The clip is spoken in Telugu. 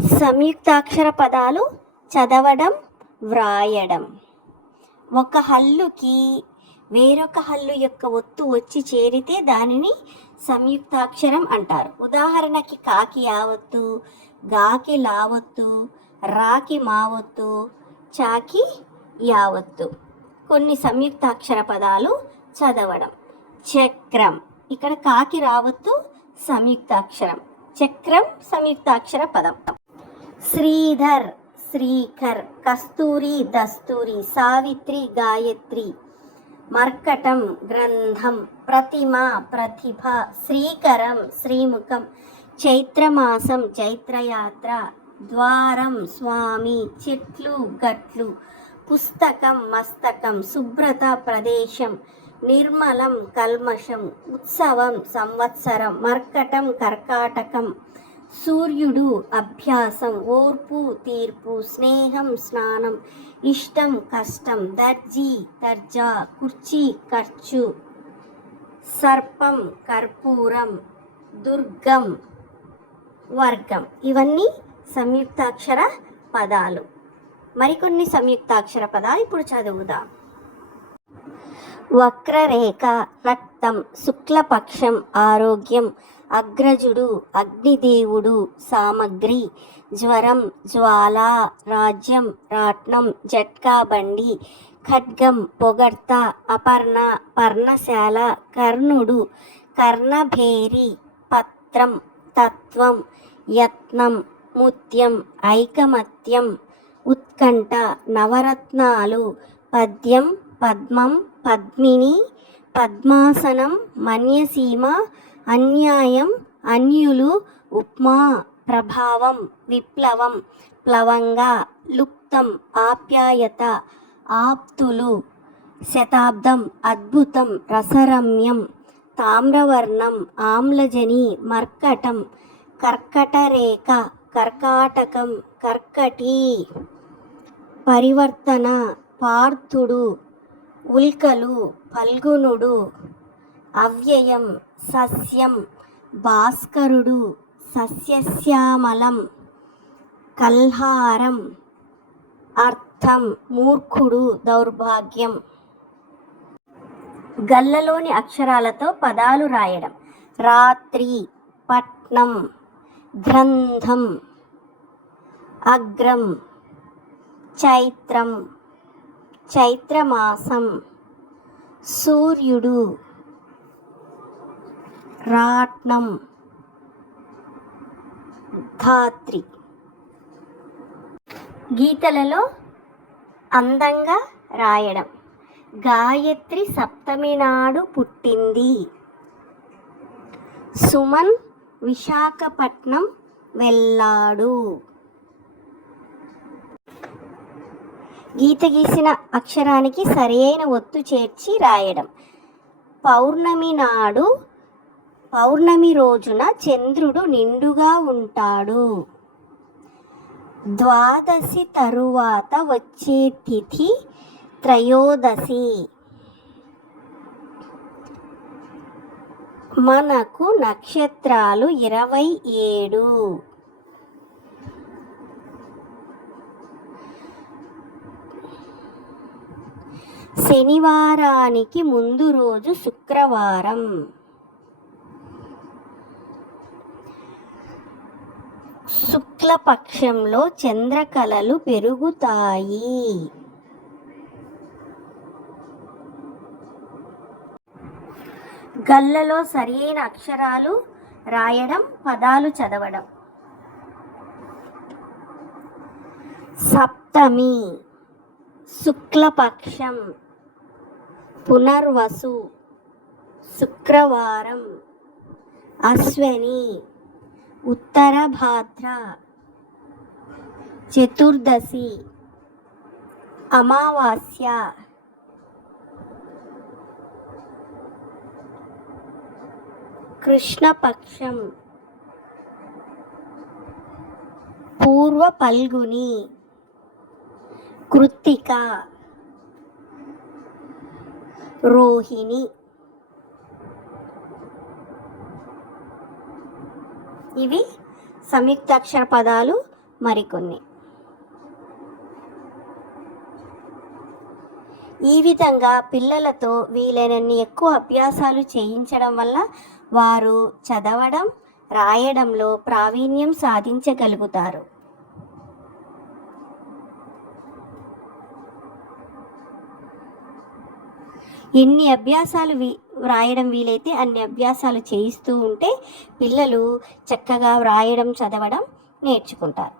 సంయుక్తాక్షర పదాలు చదవడం వ్రాయడం. ఒక హల్లుకి వేరొక హల్లు యొక్క ఒత్తు వచ్చి చేరితే దానిని సంయుక్తాక్షరం అంటారు. ఉదాహరణకి కాకి యావత్తు గాకి లావత్తు రాకి మావత్తు చాకి యావత్తు. కొన్ని సంయుక్తాక్షర పదాలు చదవడం. చక్రం. ఇక్కడ కాకి రావత్తు సంయుక్తాక్షరం. చక్రం సంయుక్తాక్షర పదం. శ్రీధర్ శ్రీకర్ కస్తూరి దస్తూరి సావిత్రి గాయత్రి మర్కటం గ్రంథం ప్రతిమ ప్రతిభ శ్రీకరం శ్రీముఖం చైత్రమాసం చైత్రయాత్ర ద్వారం స్వామి చెట్లు గట్లు పుస్తకం మస్తకం శుభ్రత ప్రదేశం నిర్మలం కల్మషం ఉత్సవం సంవత్సరం మర్కటం కర్కాటకం సూర్యుడు అభ్యాసం ఓర్పు తీర్పు స్నేహం స్నానం ఇష్టం కష్టం దర్జీ దర్జా కుర్చీ ఖర్చు సర్పం కర్పూరం దుర్గం వర్గం. ఇవన్నీ సంయుక్తాక్షర పదాలు. మరికొన్ని సంయుక్తాక్షర పదాలు ఇప్పుడు చదువుదాం. వక్రరేఖ రక్తం శుక్లపక్షం ఆరోగ్యం అగ్రజుడు అగ్నిదేవుడు సామగ్రి జ్వరం జ్వాల రాజ్యం రాట్నం జట్కా బండి ఖడ్గం పొగడ్త అపర్ణ పర్ణశాల కర్ణుడు కర్ణభేరి పత్రం తత్వం యత్నం ముత్యం ఐకమత్యం ఉత్కంఠ నవరత్నాలు పద్యం పద్మం పద్మిని పద్మాసనం మన్యసీమ అన్యాయం అన్యులు ఉప్మా ప్రభావం విప్లవం ప్లవంగా లుప్తం ఆప్యాయత ఆప్తులు శతాబ్దం అద్భుతం రసరమ్యం తామ్రవర్ణం ఆమ్లజని మర్కటం కర్కటరేఖ కర్కాటకం కర్కటి పరివర్తన పార్థుడు ఉల్కలు ఫల్గునుడు అవ్యయం సస్యం భాస్కరుడు సస్యశ్యామలం కల్హారం అర్థం మూర్ఖుడు దౌర్భాగ్యం. గల్లలోని అక్షరాలతో పదాలు రాయడం. రాత్రి పట్నం గ్రంథం అగ్రం చైత్రం చైత్రమాసం సూర్యుడు రాట్నం. ధాత్రి. గీతలలో అందంగా రాయడం. గాయత్రి సప్తమి నాడు పుట్టింది. సుమన్ విశాఖపట్నం వెళ్ళాడు. గీత గీసిన అక్షరానికి సరైన ఒత్తు చేర్చి రాయడం. పౌర్ణమి నాడు పౌర్ణమి రోజున చంద్రుడు నిండుగా ఉంటాడు. ద్వాదశి తరువాత వచ్చే తిథి త్రయోదశి. మనకు నక్షత్రాలు ఇరవై ఏడు. శనివారానికి ముందు రోజు శుక్రవారం. శుక్లపక్షంలో చంద్రకళలు పెరుగుతాయి. గల్లలో సరియైన అక్షరాలు రాయడం పదాలు చదవడం. సప్తమి శుక్లపక్షం పునర్వసు శుక్రవారం అశ్వని. ఉత్తర భాద్ర చతుర్దశి అమావాస్య కృష్ణపక్షం పూర్వ పల్గుని కృత్తిక రోహిణి ఇవి సంయుక్తాక్షర పదాలు మరికొన్ని. ఈ విధంగా పిల్లలతో వీలైనన్ని ఎక్కువ అభ్యాసాలు చేయించడం వల్ల వారు చదవడం రాయడంలో ప్రావీణ్యం సాధించగలుగుతారు. ఎన్ని అభ్యాసాలు వీ వ్రాయడం వీలైతే అన్ని అభ్యాసాలు చేయిస్తూ ఉంటే పిల్లలు చక్కగా వ్రాయడం చదవడం నేర్చుకుంటారు.